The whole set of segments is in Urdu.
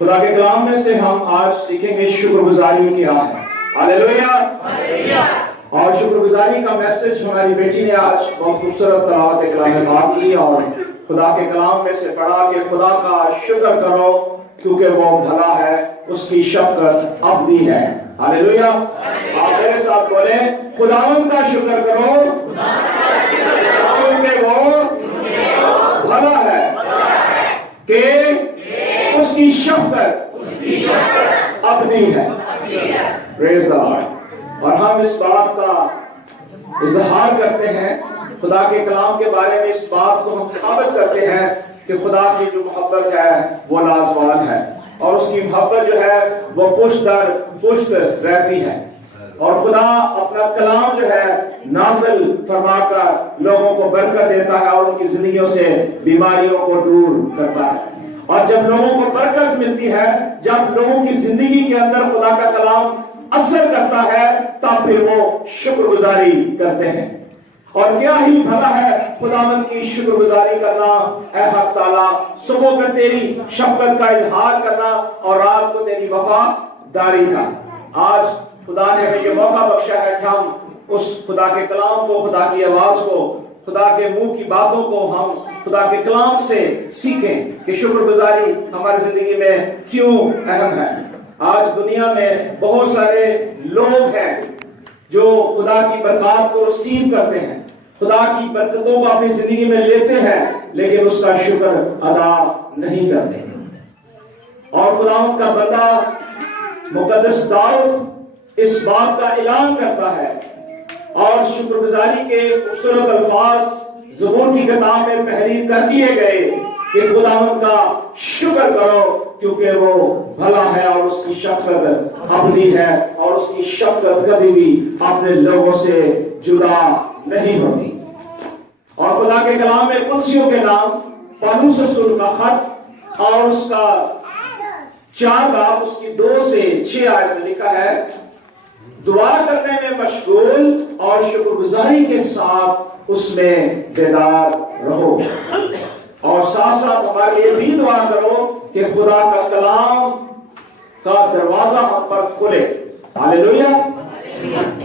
خدا کے کلام میں سے ہم آج سیکھیں گے شکر گزاری کیا ہے۔ ہاللیلویہ۔ اور شکر گزاری کا میسج ہماری بیٹی نے آج بہت خوبصورت تلاوت کلام پاک کی اور خدا کے کلام میں سے پڑھا کہ خدا کا شکر کرو کیونکہ وہ بھلا ہے، اس کی شفقت ابدی ہے۔ ہاللیلویہ۔ آپ میرے ساتھ بولیں، خداوند کا شکر کرو کیونکہ وہ بھلا ہے کہ اس کی شفقت ابدی ہے۔ پریز دی لارڈ۔ اور ہم اس بات کا اظہار کرتے ہیں، خدا کے کلام کے بارے میں اس بات کو ہم ثابت کرتے ہیں کہ خدا کی جو محبت ہے وہ لازوال ہے، اور اس کی محبت جو ہے وہ پشت در پشت رہتی ہے، اور خدا اپنا کلام جو ہے نازل فرما کر لوگوں کو برکت دیتا ہے اور ان کی زندگیوں سے بیماریوں کو دور کرتا ہے۔ اور جب لوگوں کو برکت ملتی ہے، جب لوگوں کی زندگی کے اندر خدا کا کلام اثر کرتا ہے، تب پھر وہ شکر گزاری کرتے ہیں۔ اور کیا ہی بھلا ہے خداوند کی شکر گزاری کرنا، اے حق تعالیٰ، صبح میں تیری شفقت کا اظہار کرنا اور رات کو تیری وفاداری کا۔ آج خدا نے ہمیں یہ موقع بخشا ہے کہ ہم اس خدا کے کلام کو، خدا کی آواز کو، خدا کے منہ کی باتوں کو ہم خدا کے کلام سے سیکھیں کہ شکر گزاری ہماری زندگی میں کیوں اہم ہے۔ آج دنیا میں بہت سارے لوگ ہیں جو خدا کی برکات کو رسیو کرتے ہیں، خدا کی برکتوں کو اپنی زندگی میں لیتے ہیں، لیکن اس کا شکر ادا نہیں کرتے۔ اور خداوند کا بندہ مقدس داؤد اس بات کا اعلان کرتا ہے اور شکر گزاری کے خوبصورت الفاظ زبور کی کتاب میں تحریر کر دیے گئے کہ خداوند کا شکر کرو کیونکہ وہ بھلا ہے اور اس کی شفقت ابدی ہے، اور اس کی شفقت کبھی بھی اپنے لوگوں سے جدا نہیں ہوتی۔ اور خدا کے کلام میں قدسیوں کے نام پولس رسول کا خط اور اس کا 4 باب اس کی 2 سے 6 آیت میں لکھا ہے، دعا کرنے میں مشغول اور شکر گزاری کے ساتھ اس میں بیدار رہو، اور ساتھ ساتھ ہمارے لیے بھی دعا کرو کہ خدا کا کلام کا دروازہ ہم پر کھلے۔ ہاللیلویہ۔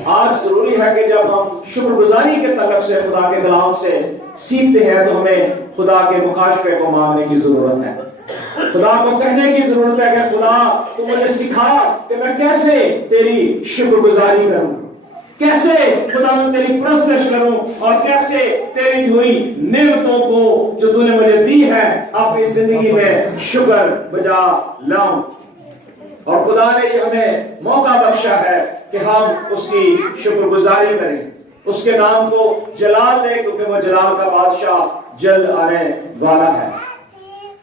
آج ضروری ہے کہ جب ہم شکر گزاری کے طلب سے خدا کے کلام سے سیکھتے ہیں تو ہمیں خدا کے مکاشفے کو مانگنے کی ضرورت ہے، خدا کو کہنے کی ضرورت ہے کہ خدا تو مجھے سکھا کہ میں کیسے تیری شکر گزاری کروں، کیسے خدا میں تیری پرستش کروں، اور کیسے تیری ہوئی نعمتوں کو جو تو نے مجھے دی ہے اپنی زندگی میں شکر بجا لاؤں۔ اور خدا نے یہ ہمیں موقع بخشا ہے کہ ہم اس کی شکر گزاری کریں، اس کے نام کو جلال دیں کیونکہ وہ جلال کا بادشاہ جلد آنے والا ہے۔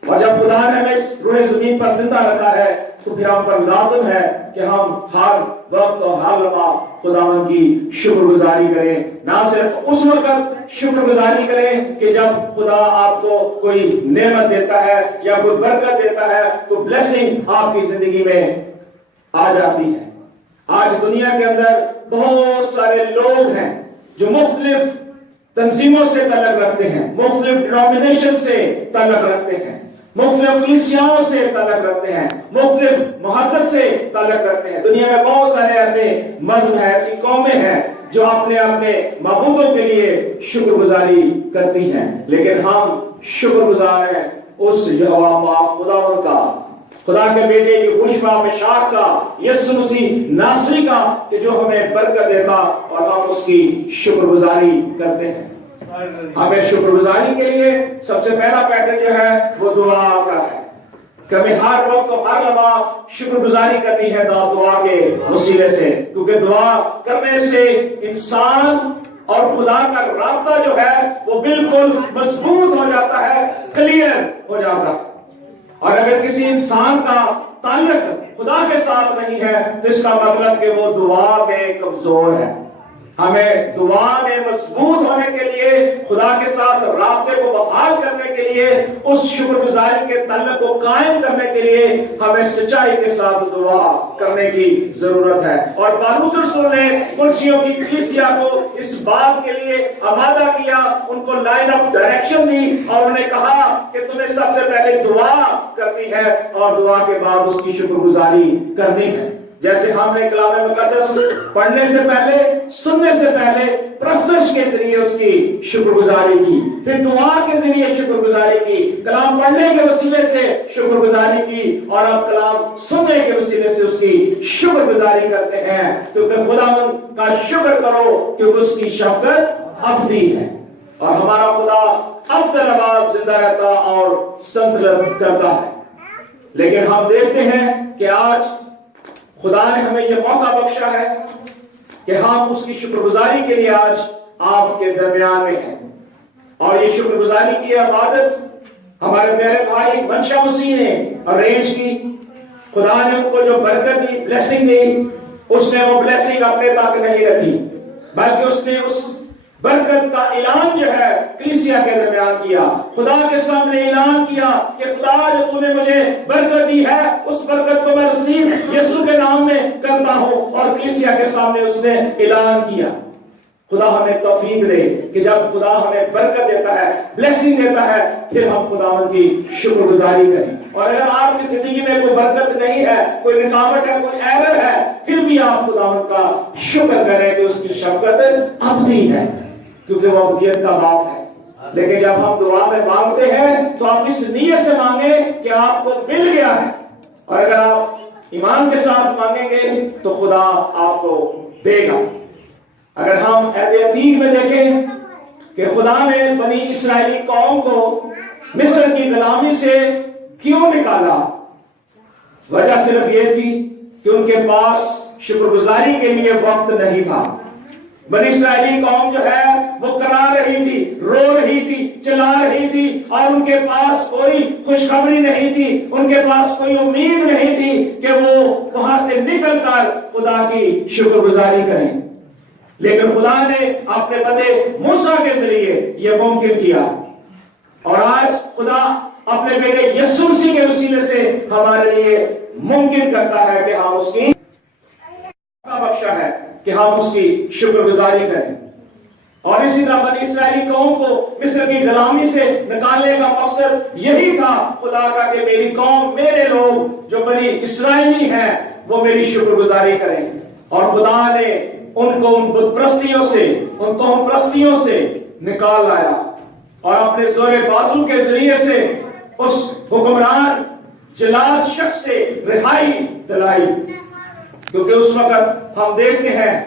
اور جب خدا نے ہمیں اس روح زمین پر زندہ رکھا ہے تو پھر ہم پر لازم ہے کہ ہم ہر وقت اور ہر لمحہ خداوند کی شکر گزاری کریں، نہ صرف اس وقت شکر گزاری کریں کہ جب خدا آپ کو کوئی نعمت دیتا ہے یا کوئی برکت دیتا ہے تو بلیسنگ آپ کی زندگی میں آ جاتی ہے۔ آج دنیا کے اندر بہت سارے لوگ ہیں جو مختلف تنظیموں سے تعلق رکھتے ہیں، مختلف ڈینومینیشن سے تعلق رکھتے ہیں، مختلف کلیسیاؤں سے تعلق رکھتے ہیں، مختلف مذہب سے تعلق رکھتے ہیں۔ دنیا میں بہت سارے ایسے مذہب ہیں، ایسی قومیں ہیں جو اپنے اپنے معبودوں کے لیے شکر گزاری کرتی ہیں، لیکن ہم شکر گزار ہیں اس یہوہ پاک خداوند کا، خدا کے بیٹے کی خوشبو مشاق کا، یسوع مسیح ناصری کا، کہ جو ہمیں برکت دیتا اور ہم اس کی شکر گزاری کرتے ہیں۔ ہمیں شکر گزاری کے لیے سب سے پہلا پیٹرن جو ہے وہ دعا کا ہے کہ ہمیں ہر وقت اور ہر لمحہ شکر گزاری کرنی ہے دعا کے وسیلے سے، کیونکہ دعا کرنے سے انسان اور خدا کا رابطہ جو ہے وہ بالکل مضبوط ہو جاتا ہے، کلیئر ہو جاتا ہے۔ اور اگر کسی انسان کا تعلق خدا کے ساتھ نہیں ہے تو اس کا مطلب کہ وہ دعا میں کمزور ہے۔ ہمیں دعا میں مضبوط ہونے کے لیے، خدا کے ساتھ رابطے کو بحال کرنے کے لیے، اس شکر گزاری کے تعلق کو قائم کرنے کے لیے ہمیں سچائی کے ساتھ دعا کرنے کی ضرورت ہے۔ اور پالوس رسول نے کلسیوں کی کلیسیا کو اس بات کے لیے آمادہ کیا، ان کو لائن آف ڈائریکشن دی اور انہیں کہا کہ تمہیں سب سے پہلے دعا کرنی ہے اور دعا کے بعد اس کی شکر گزاری کرنی ہے۔ جیسے ہم نے کلام مقدس پڑھنے سے پہلے، سننے سے پہلے پرستش کے ذریعے اس کی شکر گزاری کی، پھر دعا کے ذریعے شکر گزاری کی، کلام پڑھنے کے وسیلے سے شکر گزاری کی، اور اب کلام سننے کے وسیلے سے اس کی شکر گزاری کرتے ہیں، کیونکہ خداوند کا شکر کرو کیونکہ اس کی شفقت ابدی ہے، اور ہمارا خدا ابد زندہ رہتا اور سلطنت کرتا ہے۔ لیکن ہم دیکھتے ہیں کہ آج خدا نے ہمیں یہ موقع بخشا ہے کہ ہم اس کی شکر گزاری کے لیے آج آپ کے درمیان میں ہیں، اور یہ شکر گزاری کی عبادت ہمارے پیارے بھائی منشا مسیح نے ارینج کی۔ خدا نے ان کو جو برکت دی، بلیسنگ دی، اس نے وہ بلیسنگ اپنے تک نہیں رکھی، بلکہ اس نے اس برکت کا اعلان جو ہے کلیسیا کے درمیان کیا، خدا کے سامنے اعلان کیا کہ خدا جو تو نے مجھے برکت دی ہے، اس برکت کو میں رسیو یسوع کے نام میں کرتا ہوں، اور کلیسیا کے سامنے اس نے اعلان کیا۔ خدا ہمیں توفیق دے کہ جب خدا ہمیں برکت دیتا ہے، بلیسنگ دیتا ہے، پھر ہم خداوند کی شکر گزاری کریں۔ اور اگر آپ کی زندگی میں کوئی برکت نہیں ہے، کوئی رکاوٹ ہے، کوئی ایرر ہے، پھر بھی آپ خداوند کا شکر کریں کہ اس کی شفقت ابدی ہے، کیونکہ وہ ابدیت کا باپ ہے۔ لیکن جب ہم دعا میں مانگتے ہیں تو آپ اس نیت سے مانگیں کہ آپ کو مل گیا ہے، اور اگر آپ ایمان کے ساتھ مانگیں گے تو خدا آپ کو دے گا۔ اگر ہم عہد عتیق میں دیکھیں کہ خدا نے بنی اسرائیلی قوم کو مصر کی غلامی سے کیوں نکالا، وجہ صرف یہ تھی کہ ان کے پاس شکر گزاری کے لیے وقت نہیں تھا۔ بنی اسرائیلی قوم جو ہے وہ کرا رہی تھی، رو رہی تھی، چلا رہی تھی، اور ان کے پاس کوئی خوشخبری نہیں تھی، ان کے پاس کوئی امید نہیں تھی کہ وہ وہاں سے نکل کر خدا کی شکر گزاری کریں۔ لیکن خدا نے اپنے بندے موسیٰ کے ذریعے یہ ممکن کیا، اور آج خدا اپنے بیٹے یسوع مسیح کے وسیلے سے ہمارے لیے ممکن کرتا ہے کہ ہم اس کی بخشا ہے کہ ہم اس کی شکر گزاری کریں۔ اور اسی طرح بنی اسرائیلی قوم کو مصر کی غلامی سے نکالنے کا مقصد یہی تھا خدا کا کہ میری قوم، میرے لوگ جو بنی اسرائیلی ہیں وہ میری شکر گزاری کریں۔ اور خدا نے ان کو ان بت پرستیوں سے، ان توہم پرستیوں سے نکال لایا، اور اپنے زور بازو کے ذریعے سے اس حکمران جلاد شخص سے رہائی دلائی، کیونکہ اس وقت ہم دیکھتے ہیں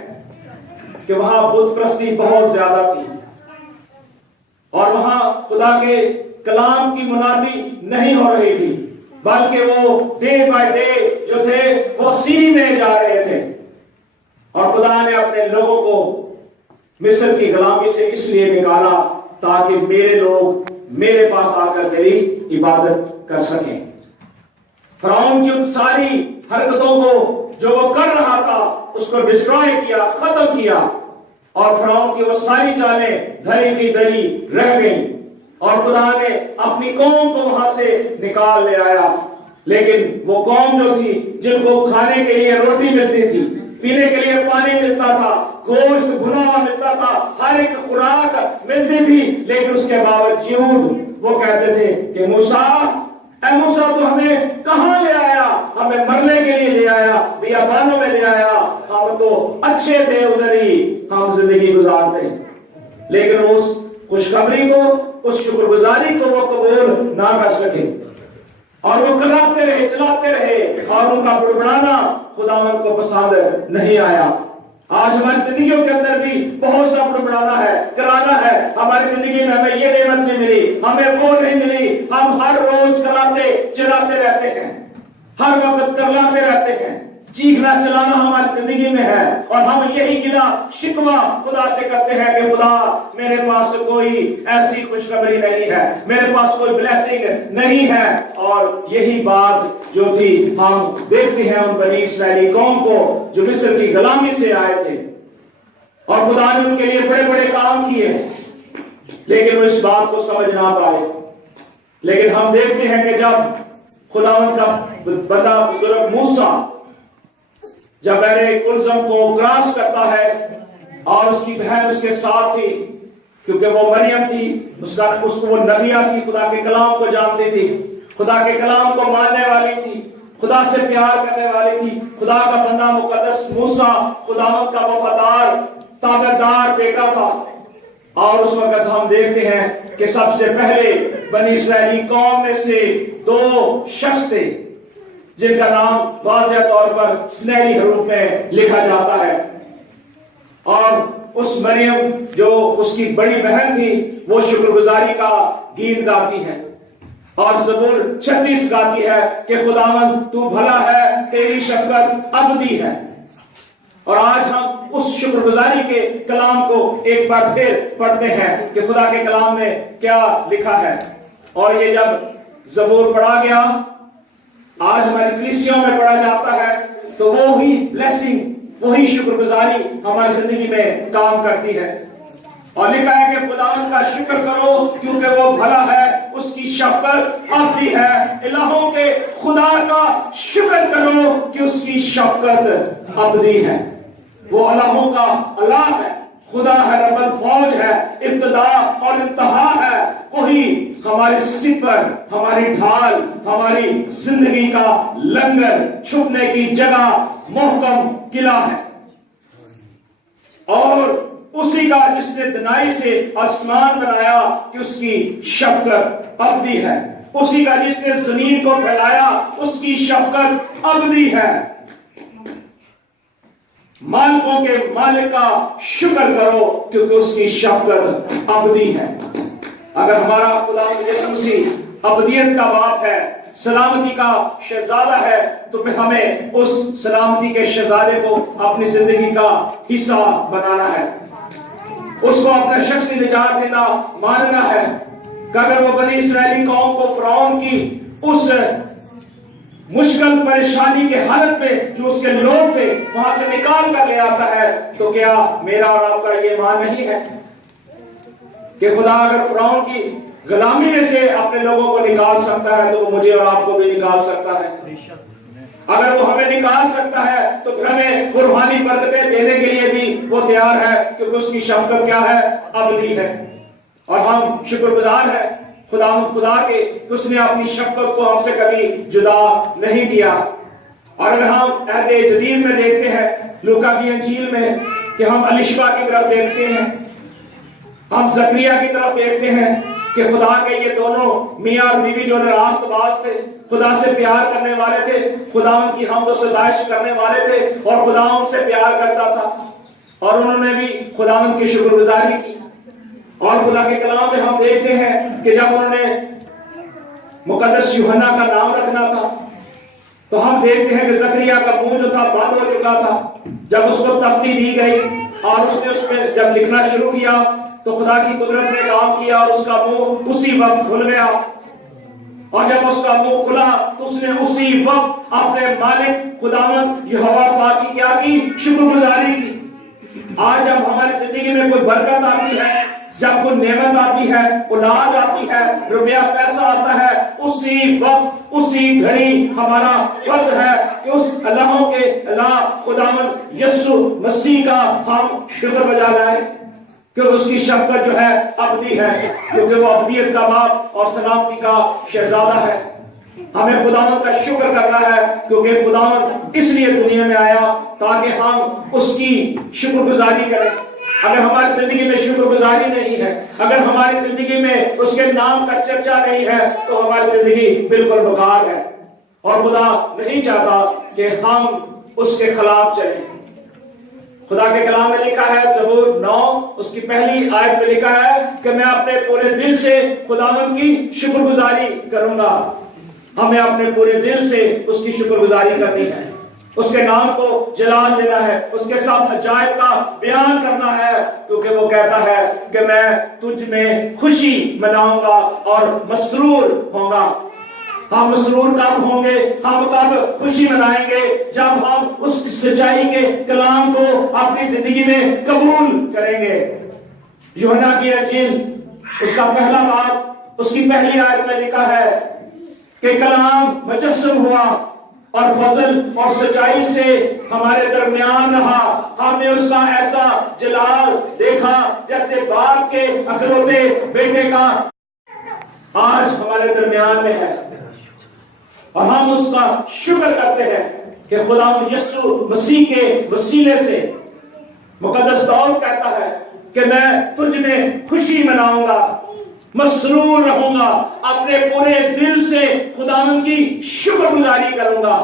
کہ وہاں بت پرستی بہت زیادہ تھی، اور وہاں خدا کے کلام کی منادی نہیں ہو رہی تھی، بلکہ وہ ڈے بائی ڈے جو تھے وہ سیری میں جا رہے تھے۔ اور خدا نے اپنے لوگوں کو مصر کی غلامی سے اس لیے نکالا تاکہ میرے لوگ میرے پاس آ کر میری عبادت کر سکیں۔ فرعون کی ان ساری حرکتوں کو جو وہ کر رہا تھا اس کو ڈسٹرائے کیا، ختم کیا، اور فرعون کی وہ ساری چالیں دھری کی دھری رہ گئیں، اور خدا نے اپنی قوم کو وہاں سے نکال لے آیا۔ لیکن وہ قوم جو تھی، جن کو کھانے کے لیے روٹی ملتی تھی، پینے کے لیے پانی ملتا تھا، گوشت بھنا ہوا ملتا تھا، ہر ایک خوراک ملتی تھی، لیکن اس کے باوجود وہ کہتے تھے کہ اے موسیٰ تو ہمیں کہاں لے آیا، ہمیں مرنے کے لیے لے آیا، بیابانوں میں لے آیا، ہم تو اچھے تھے، ادھر ہی ہم زندگی گزارتے۔ لیکن اس خوشخبری کو، اس شکر گزاری کو وہ قبول نہ کر سکے، اور وہ کراتے رہے، چلاتے رہے، اور ان کا بڑبڑانا خداوند کو پسند نہیں آیا۔ آج ہماری زندگیوں کے اندر بھی بہت سا بڑبڑانا ہے، کرانا ہے۔ ہماری زندگی میں ہمیں یہ نعمت نہیں ملی، ہمیں وہ نہیں ملی، ہم ہر روز کراتے چلاتے رہتے ہیں، ہر وقت کرلاتے رہتے ہیں، چیخنا چلانا ہماری زندگی میں ہے، اور ہم یہی گلا شکوہ خدا سے کرتے ہیں کہ خدا میرے پاس کوئی ایسی خوشخبری نہیں ہے، میرے پاس کوئی بلیسنگ نہیں ہے۔ اور یہی بات جو تھی ہم دیکھتے ہیں ان بنی اسرائیلی قوم کو جو مصر کی غلامی سے آئے تھے، اور خدا نے ان کے لیے بڑے بڑے کام کیے، لیکن وہ اس بات کو سمجھ نہ پائے۔ لیکن ہم دیکھتے ہیں کہ جب خداوند کا بندہ بزرگ موسیٰ جب میرے کلزم کو کراس کرتا ہے اور اس کی بہن اس کے ساتھ تھی، کیونکہ وہ مریم تھی، اس کو وہ نبیہ تھی، خدا کے کلام کو جانتی تھی، خدا کے کلام کو ماننے والی تھی، خدا سے پیار کرنے والی تھی، خدا کا بندہ مقدس موسیٰ خداوند کا وفادار تابعدار بیٹا تھا۔ اور اس وقت ہم دیکھتے ہیں کہ سب سے پہلے بنی اسرائیلی قوم میں سے 2 شخص تھے جن کا نام واضح طور پر سنہری حروف میں لکھا جاتا ہے، اور اس مریم جو اس کی بڑی بہن تھی وہ شکر گزاری کا گیت گاتی ہے اور زبور 36 گاتی ہے کہ خداوند تو بھلا ہے، تیری شفقت ابدی ہے۔ اور آج ہم اس شکر گزاری کے کلام کو ایک بار پھر پڑھتے ہیں کہ خدا کے کلام میں کیا لکھا ہے۔ اور یہ جب زبور پڑھا گیا، آج ہماری کلیسیوں میں پڑھا جاتا ہے، تو وہی بلیسنگ، وہی شکر گزاری ہماری زندگی میں کام کرتی ہے۔ اور لکھا ہے کہ خداوند کا شکر کرو کیونکہ وہ بھلا ہے، اس کی شفقت ابدی ہے۔ الہوں کے خدا کا شکر کرو کہ اس کی شفقت ابدی ہے۔ وہ الہوں کا الہ ہے، خدا ہے، رب الفوج ہے، ابتدا اور انتہا ہے۔ وہی ہماری سپر، ہماری ڈھال، ہماری زندگی کا لنگر، چھپنے کی جگہ، محکم قلعہ ہے۔ اور اسی کا جس نے دنائی سے آسمان بنایا کہ اس کی شفقت ابدی ہے، اسی کا جس نے زمین کو پھیلایا اس کی شفقت ابدی ہے۔ مالکوں کے مالک کا شکر کرو کیونکہ اس کی شفقت ابدی ہے۔ اگر ہمارا خدا یسوع مسیح ابدیت کا باپ ہے، سلامتی کا شہزادہ ہے، تو پھر ہمیں اس سلامتی کے شہزادے کو اپنی زندگی کا حصہ بنانا ہے، اس کو اپنا شخصی نجات دینا ماننا ہے کہ اگر وہ بنی اسرائیلی قوم کو فرعون کی اس مشکل پریشانی کے حالت میں جو اس کے لوگ تھے وہاں سے نکال کر لے آتا ہے، تو کیا میرا اور آپ کا یہ ایمان نہیں ہے کہ خدا اگر فرعون کی غلامی میں سے اپنے لوگوں کو نکال سکتا ہے تو وہ مجھے اور آپ کو بھی نکال سکتا ہے؟ اگر وہ ہمیں نکال سکتا ہے تو پھر ہمیں وہ روحانی برکتیں دینے کے لیے بھی وہ تیار ہے، کیونکہ اس کی شفقت کیا ہے؟ ابدی ہے۔ اور ہم شکر گزار ہیں خدا کے اس نے اپنی شفقت کو ہم سے کبھی جدا نہیں کیا۔ اور اگر ہم عہد جدید میں دیکھتے ہیں، لوکا کی انجیل میں، کہ ہم الشبا کی طرف دیکھتے ہیں، ہم زکریا کی طرف دیکھتے ہیں کہ خدا کے یہ دونوں میاں اور بیوی جو راست باز تھے، خدا سے پیار کرنے والے تھے، خدا ان کی حمد و ستائش کرنے والے تھے، اور خدا ان سے پیار کرتا تھا، اور انہوں نے بھی خدا ان کی شکر گزاری کی۔ اور خدا کے کلام میں ہم دیکھتے ہیں کہ جب انہوں نے مقدس یوحنا کا نام رکھنا تھا تو ہم دیکھتے ہیں کہ زکریا کا منہ جو تھا بند ہو چکا تھا۔ جب اس کو تختی دی گئی اور اس نے اس میں جب لکھنا شروع کیا تو خدا کی قدرت نے کام کیا اور اس کا منہ اسی وقت کھل گیا، اور جب اس کا منہ کھلا تو اس نے اسی وقت اپنے مالک خداوند یہوہ پاک کی کیا کی؟ شکر گزاری کی۔ آج جب ہماری زندگی میں کوئی برکت آتی ہے، جب کوئی نعمت آتی ہے، اولاد آتی ہے، روپیہ پیسہ آتا ہے، اسی وقت اسی گھڑی ہمارا فرض ہے کہ اس الہوں کے الہ خداوند یسوع مسیح کا ہم شکر بجا لائیں، کہ اس کی شفقت جو ہے ابدی ہے، کیونکہ وہ ابدیت کا باپ اور سلامتی کا شہزادہ ہے۔ ہمیں خداوند کا شکر کرنا ہے کیونکہ خداوند اس لیے دنیا میں آیا تاکہ ہم اس کی شکر گزاری کریں۔ اگر ہماری زندگی میں شکر گزاری نہیں ہے، اگر ہماری زندگی میں اس کے نام کا چرچا نہیں ہے، تو ہماری زندگی بالکل بیکار ہے، اور خدا نہیں چاہتا کہ ہم اس کے خلاف چلیں۔ خدا کے کلام میں لکھا ہے، زبور 9 اس کی پہلی آیت میں لکھا ہے کہ میں اپنے پورے دل سے خداوند کی شکر گزاری کروں گا۔ ہمیں اپنے پورے دل سے اس کی شکر گزاری کرنی ہے، اس کے نام کو جلال دینا ہے، اس کے ساتھ عجائب کا بیان کرنا ہے، کیونکہ وہ کہتا ہے کہ میں تجھ میں خوشی مناؤں گا اور مسرور ہوں گا۔ ہم مسرور کب ہوں گے، ہم کب خوشی منائیں گے؟ جب ہم اس سچائی کے کلام کو اپنی زندگی میں قبول کریں گے۔ یوحنا کی انجیل اس کا پہلا باب اس کی پہلی آیت میں لکھا ہے کہ کلام مجسم ہوا اور فضل اور سچائی سے ہمارے درمیان رہا، ہم نے اس کا ایسا جلال دیکھا جیسے باپ کے اکلوتے بیٹے کا آج ہمارے درمیان میں ہے۔ اور ہم اس کا شکر کرتے ہیں کہ خدا یسوع مسیح کے وسیلے سے مقدس داؤد کہتا ہے کہ میں تجھ میں خوشی مناؤں گا، مسرور رہوں گا، اپنے پورے دل سے خداوند کی شکر گزاری کروں گا۔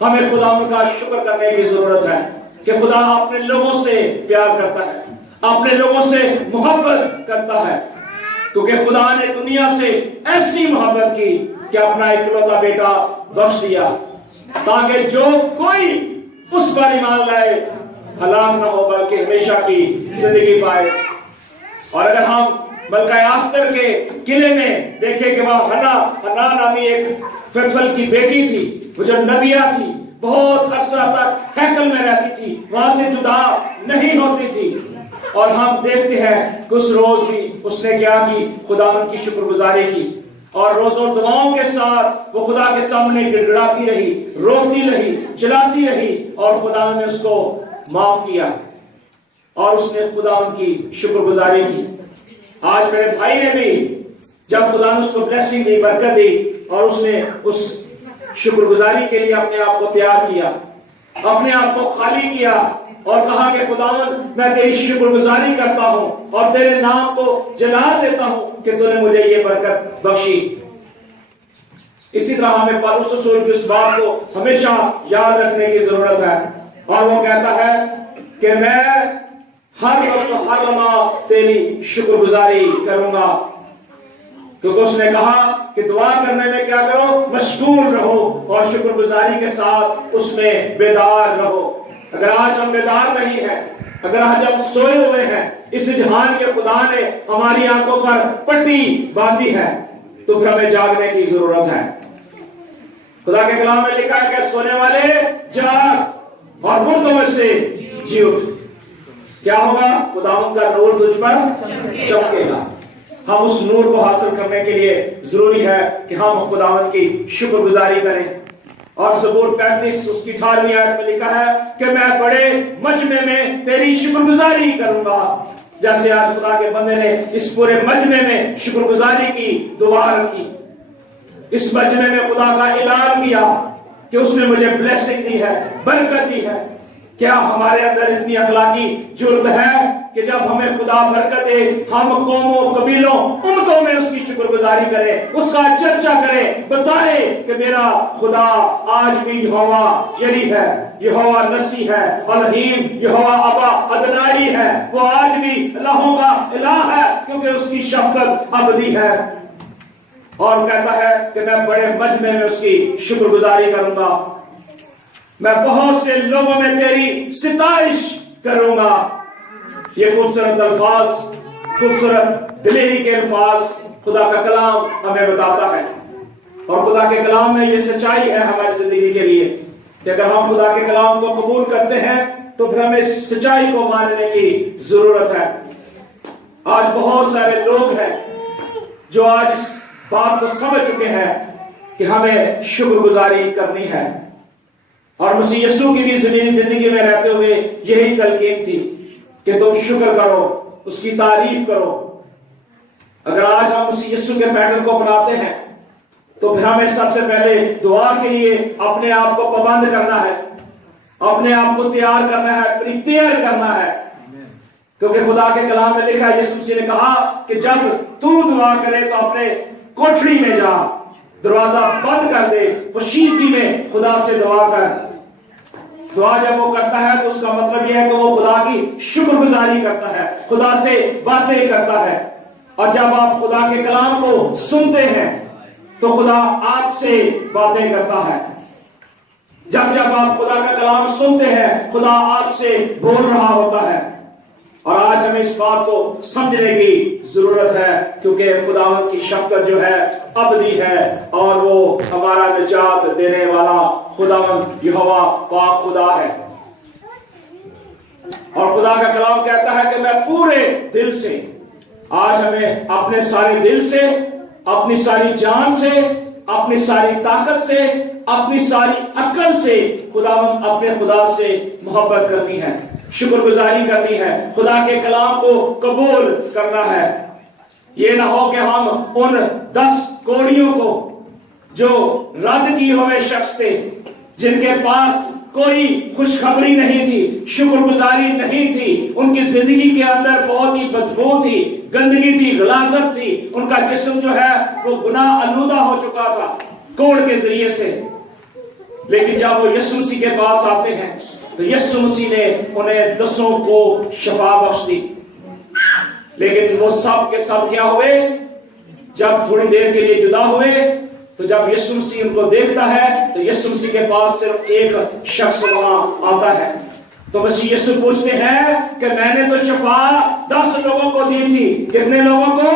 ہمیں خداوند کا شکر کرنے کی ضرورت ہے کہ خدا اپنے لوگوں سے پیار کرتا ہے، اپنے لوگوں سے محبت کرتا ہے، کیونکہ خدا نے دنیا سے ایسی محبت کی کہ اپنا اکلوتا بیٹا بخش دیا تاکہ جو کوئی اس پر ایمان لائے ہلاک نہ ہو بلکہ ہمیشہ کی زندگی پائے۔ اور اگر ہم ملکہ آستر کے قلعے میں دیکھیں کہ وہاں ہنا نامی ایک فتفل کی بیٹی تھی، وہ جو نبیہ تھی، بہت عرصہ تک ہیکل میں رہتی تھی، وہاں سے جدا نہیں ہوتی تھی، اور ہم دیکھتے ہیں کہ اس روز بھی اس نے کیا کی؟ خداوند کی شکر گزاری کی، اور روز اور دعاؤں کے ساتھ وہ خدا کے سامنے گڑ گڑاتی رہی، روتی رہی، چلاتی رہی، اور خداوند نے اس کو معاف کیا اور اس نے خداوند کی شکر گزاری کی۔ آج میرے بھائی نے بھی جب خدا نے اس کو بلیسنگ دی، برکت دی، اور اس نے اس شکر گزاری کے لیے اپنے آپ کو تیار کیا، اپنے آپ کو خالی کیا اور کہا کہ خداوند میں تیری شکر گزاری کرتا ہوں اور تیرے نام کو جلال دیتا ہوں کہ تو نے مجھے یہ برکت بخشی۔ اسی طرح ہمیں پالوس رسول کی اس بات کو ہمیشہ یاد رکھنے کی ضرورت ہے، اور وہ کہتا ہے کہ میں ہر وقت ہر لمحہ تیری شکر گزاری کروں گا، کیونکہ اس نے کہا کہ دعا کرنے میں کیا کرو؟ مشغول رہو، اور شکر گزاری کے ساتھ اس میں بیدار رہو۔ اگر آج ہم بیدار نہیں ہیں، اگر آج ہم سوئے ہوئے ہیں، اس جہان کے خدا نے ہماری آنکھوں پر پٹی باندھی ہے، تو پھر ہمیں جاگنے کی ضرورت ہے۔ خدا کے کلام میں لکھا ہے کہ سونے والے جاگ اور مردوں میں سے جی اٹھ۔ کیا ہوگا؟ خداوند کا نور تجھ پر چمکے گا۔ ہم اس نور کو حاصل کرنے کے لیے ضروری ہے کہ ہم خداوند کی شکر گزاری کریں۔ اور زبور 35 اس کی 18ویں آیت میں لکھا ہے کہ میں بڑے مجمع میں تیری شکر گزاری کروں گا۔ جیسے آج خدا کے بندے نے اس پورے مجمع میں شکر گزاری کی دعا رکھی، اس مجمع میں خدا کا اعلان کیا کہ اس نے مجھے بلیسنگ دی ہے، برکت دی ہے۔ کیا ہمارے اندر اتنی اخلاقی جرت ہے کہ جب ہمیں خدا برکت دے ہم قوموں، قبیلوں، امتوں میں اس کی شکر گزاری کریں، اس کا چرچا کریں، بتائیں کہ میرا خدا آج بھی یہوہ یری ہے، یہوہ نسی ہے، الہیم، یہوہ ابا ادنائی ہے، وہ آج بھی الہوں کا الہ ہے کیونکہ اس کی شفقت ابدی ہے۔ اور کہتا ہے کہ میں بڑے مجمع میں اس کی شکر گزاری کروں گا، میں بہت سے لوگوں میں تیری ستائش کروں گا۔ یہ خوبصورت الفاظ، خوبصورت دلیری کے الفاظ خدا کا کلام ہمیں بتاتا ہے، اور خدا کے کلام میں یہ سچائی ہے ہماری زندگی کے لیے کہ اگر ہم خدا کے کلام کو قبول کرتے ہیں تو پھر ہمیں اس سچائی کو ماننے کی ضرورت ہے۔ آج بہت سارے لوگ ہیں جو آج اس بات کو سمجھ چکے ہیں کہ ہمیں شکر گزاری کرنی ہے، اور مسیح یسوع کی بھی زندگی میں رہتے ہوئے یہی تلقین تھی کہ تم شکر کرو، اس کی تعریف کرو۔ اگر آج ہم مسیح یسوع کے پیٹرن کو اپناتے ہیں تو پھر ہمیں سب سے پہلے دعا کے لیے اپنے آپ کو پابند کرنا ہے، اپنے آپ کو تیار کرنا ہے، پریپیئر کرنا ہے، کیونکہ خدا کے کلام میں لکھا ہے، یسوع مسیح نے کہا کہ جب تو دعا کرے تو اپنے کوٹھری میں جا، دروازہ بند کر دے، پوشیدگی میں خدا سے دعا کر۔ دعا جب وہ کرتا ہے تو اس کا مطلب یہ ہے کہ وہ خدا کی شکر گزاری کرتا ہے، خدا سے باتیں کرتا ہے۔ اور جب آپ خدا کے کلام کو سنتے ہیں تو خدا آپ سے باتیں کرتا ہے۔ جب آپ خدا کا کلام سنتے ہیں خدا آپ سے بول رہا ہوتا ہے۔ اور آج ہمیں اس بات کو سمجھنے کی ضرورت ہے، کیونکہ خداوند کی شفقت جو ہے ابدی ہے، اور وہ ہمارا نجات دینے والا خداوند یہوہ پاک خدا ہے۔ اور خدا کا کلام کہتا ہے کہ میں پورے دل سے، آج ہمیں اپنے سارے دل سے، اپنی ساری جان سے، اپنی ساری طاقت سے، اپنی ساری عقل سے خداوند اپنے خدا سے محبت کرنی ہے، شکر گزاری کرنی ہے، خدا کے کلام کو قبول کرنا ہے۔ یہ نہ ہو کہ ہم ان 10 کوڑیوں کو جو رد کی ہوئے شخص تھے، جن کے پاس کوئی خوشخبری نہیں تھی، شکر گزاری نہیں تھی، ان کی زندگی کے اندر بہت ہی بدبو تھی، گندگی تھی، غلاظت تھی، ان کا جسم جو ہے وہ گناہ آلودہ ہو چکا تھا کوڑ کے ذریعے سے، لیکن جب وہ یسوع مسیح کے پاس آتے ہیں تو یسوع مسیح نے انہیں 10 کو شفا بخش دی۔ لیکن وہ سب کے سب کیا ہوئے؟ جب تھوڑی دیر کے لیے جدا ہوئے تو جب یسوع مسیح ان کو دیکھتا ہے تو یسوع مسیح کے پاس صرف ایک شخص وہاں آتا ہے۔ تو مسیح یسوع پوچھتے ہیں کہ میں نے تو شفا 10 لوگوں کو دی تھی، کتنے لوگوں کو؟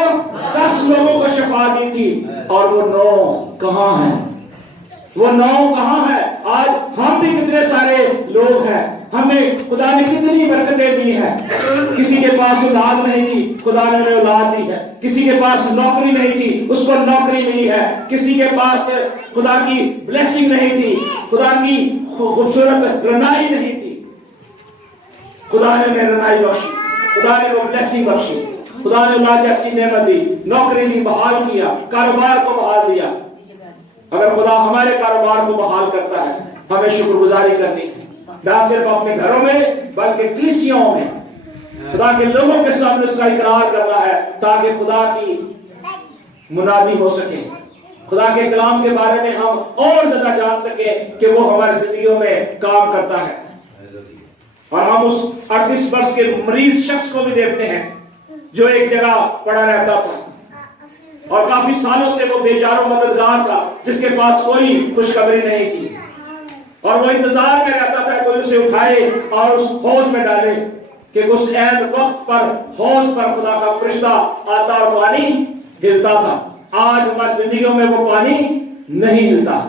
10 لوگوں کو شفا دی تھی، اور وہ 9 کہاں ہیں؟ وہ 9 کہاں ہے؟ آج ہم بھی کتنے سارے لوگ ہیں، ہمیں خدا نے کتنی برکتیں دی ہیں، کسی کے پاس اولاد نہیں تھی، خدا نے انہیں اولاد دی ہے، کسی کے پاس نوکری نہیں تھی، اس کو نوکری ملی ہے، کسی کے پاس خدا کی بلیسنگ نہیں تھی، خدا کی خوبصورت رنائی نہیں تھی، خدا نے انہیں رنائی بخشی، خدا نے وہ بلیسنگ بخشی، خدا نے اولاد جیسی نعمت دی، نوکری دی، بحال کیا، کاروبار کو بحال دیا۔ اگر خدا ہمارے کاروبار کو بحال کرتا ہے، ہمیں شکر گزاری کرنی ہے، نہ صرف اپنے گھروں میں بلکہ کلیسیوں میں خدا کے لوگوں کے سامنے اس کا اقرار کرنا ہے، تاکہ خدا کی منادی ہو سکے، خدا کے کلام کے بارے میں ہم اور زیادہ جان سکیں کہ وہ ہماری زندگیوں میں کام کرتا ہے۔ اور ہم اس 38 برس کے مریض شخص کو بھی دیکھتے ہیں جو ایک جگہ پڑا رہتا تھا، اور کافی سالوں سے وہ بے جار و مددگار تھا، جس کے پاس کوئی خوشخبری نہیں تھی، اور وہ انتظار میں رہتا تھا کوئی اسے اٹھائے اور اس حوض میں ڈالے، کہ اس عین وقت پر حوض پر خدا کا فرشتہ آتا اور پانی ہلتا تھا۔ آج ہماری زندگیوں میں وہ پانی نہیں ہلتا،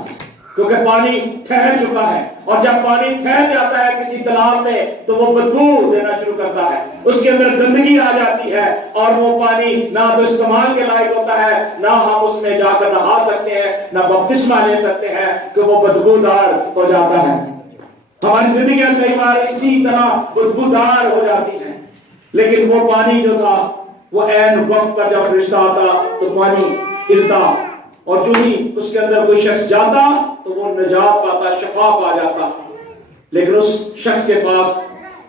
کیونکہ پانی ٹھہر چکا ہے، اور جب پانی ٹھہر جاتا ہے کسی تالاب میں تو وہ بدبو دینا شروع کرتا ہے، اس کے اندر گندگی آ جاتی ہے، اور وہ پانی نہ تو استعمال کے لائق ہوتا ہے، نہ ہم اس میں جا کر نہا سکتے ہیں، نہ بپتسمہ لے سکتے ہیں، کہ وہ بدبودار ہو جاتا ہے۔ ہماری زندگیاں کئی بار اسی طرح بدبودار ہو جاتی ہیں، لیکن وہ پانی جو تھا وہ عین وقت پر جب فرشتہ آتا تو پانی ہلتا، اور جو ہی اس کے اندر کوئی شخص جاتا تو وہ نجات پاتا، شفا پا جاتا۔ لیکن اس شخص کے پاس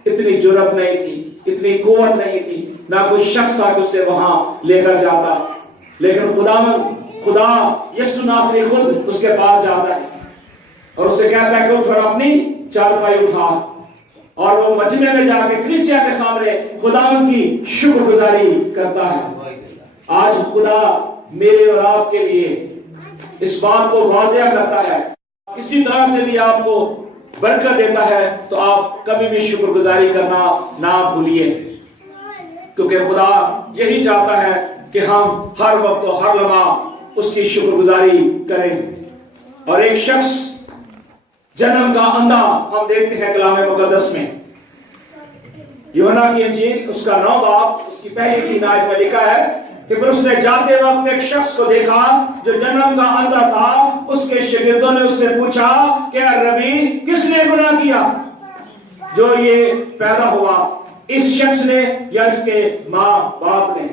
اتنی جرأت نہیں تھی، اتنی قوت نہیں تھی، نہ کوئی شخص تھا کہ اسے وہاں لے کر جاتا، لیکن خدا یسوع ناصری خود اس کے پاس جاتا ہے اور اسے کہتا ہے کہ اٹھ اور اپنی چارپائی اٹھا، اور وہ مجمع میں جا کے کلیسیا کے سامنے خداوند کی شکر گزاری کرتا ہے۔ آج خدا میرے اور آپ کے لیے اس بات کو واضح کرتا ہے، کسی طرح سے بھی آپ کو برکت دیتا ہے تو آپ کبھی بھی شکر گزاری کرنا نہ بھولیے، کیونکہ خدا یہی چاہتا ہے کہ ہم ہر وقت و ہر لمحہ اس کی شکر گزاری کریں۔ اور ایک شخص جنم کا اندھا ہم دیکھتے ہیں کلام مقدس میں، یوحنا کی انجیل اس کا 9 باب اس کی پہلی 3 آیت میں لکھا ہے کہ پھر اس نے جاتے وقت ایک شخص کو دیکھا جو جنم کا اندھا تھا، اس کے شاگردوں نے اس سے پوچھا کہ اے ربی، کس نے گناہ کیا جو یہ پیدا ہوا، اس شخص نے یا اس کے ماں باپ نے؟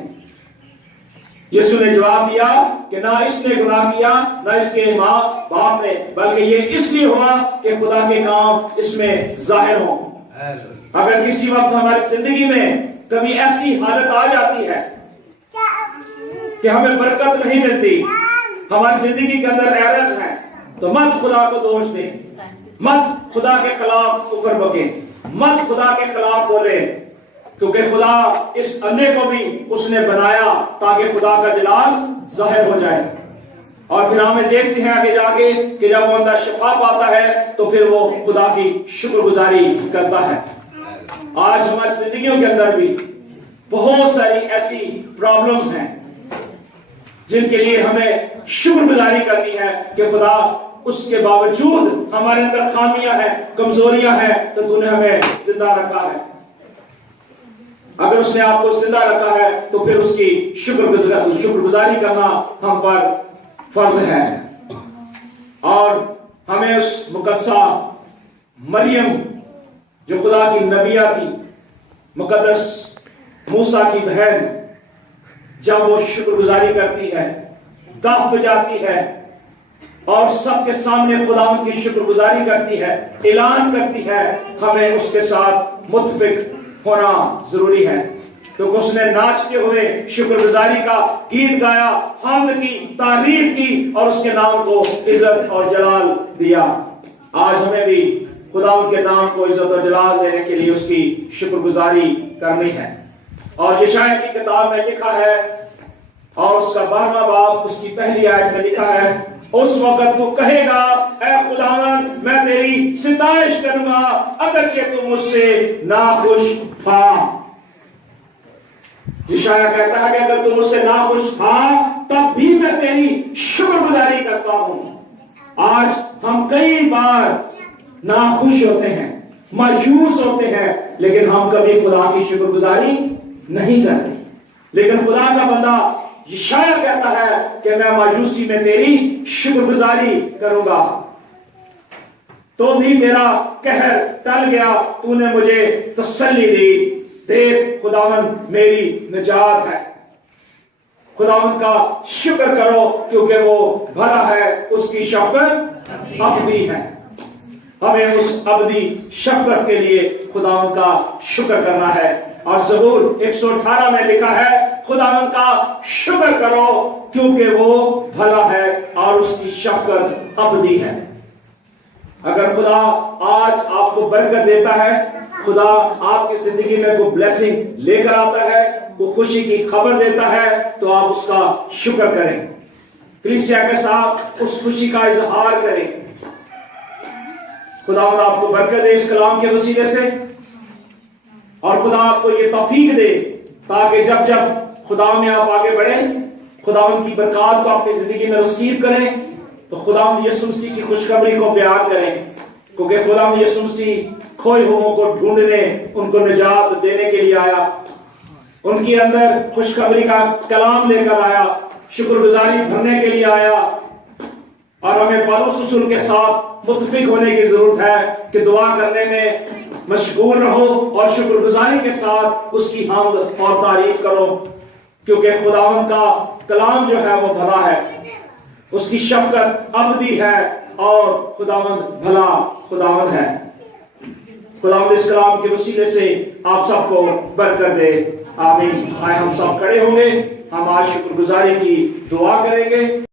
یسوع نے جواب دیا کہ نہ اس نے گناہ کیا نہ اس کے ماں باپ نے، بلکہ یہ اس لیے ہوا کہ خدا کے کام اس میں ظاہر ہوں۔ اگر کسی وقت ہماری زندگی میں کبھی ایسی حالت آ جاتی ہے کہ ہمیں برکت نہیں ملتی، ہماری زندگی کے اندر ایررز ہیں، تو مت خدا کو دوش دیں، مت خدا کے خلاف کفر بکیں، مت خدا کے خلاف بولیں، کیونکہ خدا اس اندھے کو بھی اس نے بنایا تاکہ خدا کا جلال ظاہر ہو جائے۔ اور پھر ہمیں دیکھتے ہیں آگے جا کے کہ جب وہ اندھا شفا پاتا ہے تو پھر وہ خدا کی شکر گزاری کرتا ہے۔ آج ہماری زندگیوں کے اندر بھی بہت ساری ایسی پرابلمز ہیں جن کے لیے ہمیں شکر گزاری کرنی ہے کہ خدا اس کے باوجود ہمارے اندر خامیاں ہیں، کمزوریاں ہیں، تو تو نے ہمیں زندہ رکھا ہے۔ اگر اس نے آپ کو زندہ رکھا ہے تو پھر اس کی شکر گزاری کرنا ہم پر فرض ہے۔ اور ہمیں اس مقدسہ مریم جو خدا کی نبیہ تھی، مقدس موسیٰ کی بہن، جب وہ شکر گزاری کرتی ہے، دف بجاتی ہے اور سب کے سامنے خداوند کی شکر گزاری کرتی ہے، اعلان کرتی ہے، ہمیں اس کے ساتھ متفق ہونا ضروری ہے، کیونکہ اس نے ناچتے ہوئے شکر گزاری کا گیت گایا، حمد کی، تعریف کی اور اس کے نام کو عزت اور جلال دیا۔ آج ہمیں بھی خداوند کے نام کو عزت اور جلال دینے کے لیے اس کی شکر گزاری کرنی ہے۔ اور یشعیاء کی کتاب میں لکھا ہے، اور اس کا 12واں باب اس کی پہلی آیت میں لکھا ہے، اس وقت تو کہے گا، اے خداوند میں تیری ستائش کروں گا اگرچہ تو مجھ سے ناخوش تھا۔ یشعیاء کہتا ہے کہ اگر تو مجھ سے ناخوش تھا تب بھی میں تیری شکر گزاری کرتا ہوں۔ آج ہم کئی بار ناخوش ہوتے ہیں، مایوس ہوتے ہیں، لیکن ہم کبھی خدا کی شکر گزاری نہیں کرتے۔ لیکن خدا کا بندہ یشعیاء کہتا ہے کہ میں مایوسی میں تیری شکر گزاری کروں گا، تو بھی تیرا قہر ٹل گیا، تو نے مجھے تسلی دی، دیکھ خداوند میری نجات ہے۔ خداوند کا شکر کرو کیونکہ وہ بھلا ہے، اس کی شفقت ابدی ہے۔ ہمیں اس ابدی شفقت کے لیے خداوند کا شکر کرنا ہے۔ اور زبور 118 میں لکھا ہے، خداوند کا شکر کرو کیونکہ وہ بھلا ہے اور اس کی شفقت ابدی ہے۔ اگر خدا آج آپ کو برکت دیتا ہے، خدا آپ کی زندگی میں کوئی بلیسنگ لے کر آتا ہے، کوئی خوشی کی خبر دیتا ہے، تو آپ اس کا شکر کریں، کلیسیا کے ساتھ اس خوشی کا اظہار کریں۔ خداوند آپ کو برکت دے اس کلام کے وسیلے سے، اور خدا آپ کو یہ توفیق دے تاکہ جب جب خدا میں آپ آگے بڑھیں، خداوند کی برکات کو اپنی زندگی میں رسیو کریں، تو خداوند یسوع مسیح کی خوشخبری کو بیان کریں، کیونکہ خداوند یسوع مسیح کھوئے ہوئوں کو ڈھونڈنے، ان کو نجات دینے کے لیے آیا، ان کے اندر خوشخبری کا کلام لے کر آیا، شکر گزاری بھرنے کے لیے آیا۔ اور ہمیں پالوس رسول کے ساتھ متفق ہونے کی ضرورت ہے کہ دعا کرنے میں مشغول رہو اور شکر گزاری کے ساتھ اس کی حمد اور تعریف کرو، کیونکہ خداوند کا کلام جو ہے وہ بھلا ہے، اس کی شفقت ابدی ہے اور خداوند بھلا خداوند ہے۔ خداوند اس کلام کے وسیلے سے آپ سب کو برکت دے، آمین۔ آئے ہم سب کھڑے ہوں گے، ہم آج شکر گزاری کی دعا کریں گے۔